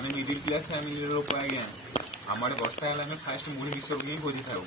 ଆମେ middle class ଫ୍ୟାମିଲିର ଲୋକ ଆଜ୍ଞା। ଆମ ଆଡେ ବର୍ଷା ହେଲେ ଆମେ ଫାଷ୍ଟ ମୁଢି ମିକ୍ସଚର ହିଁ ଖୋଜିଥାଉ।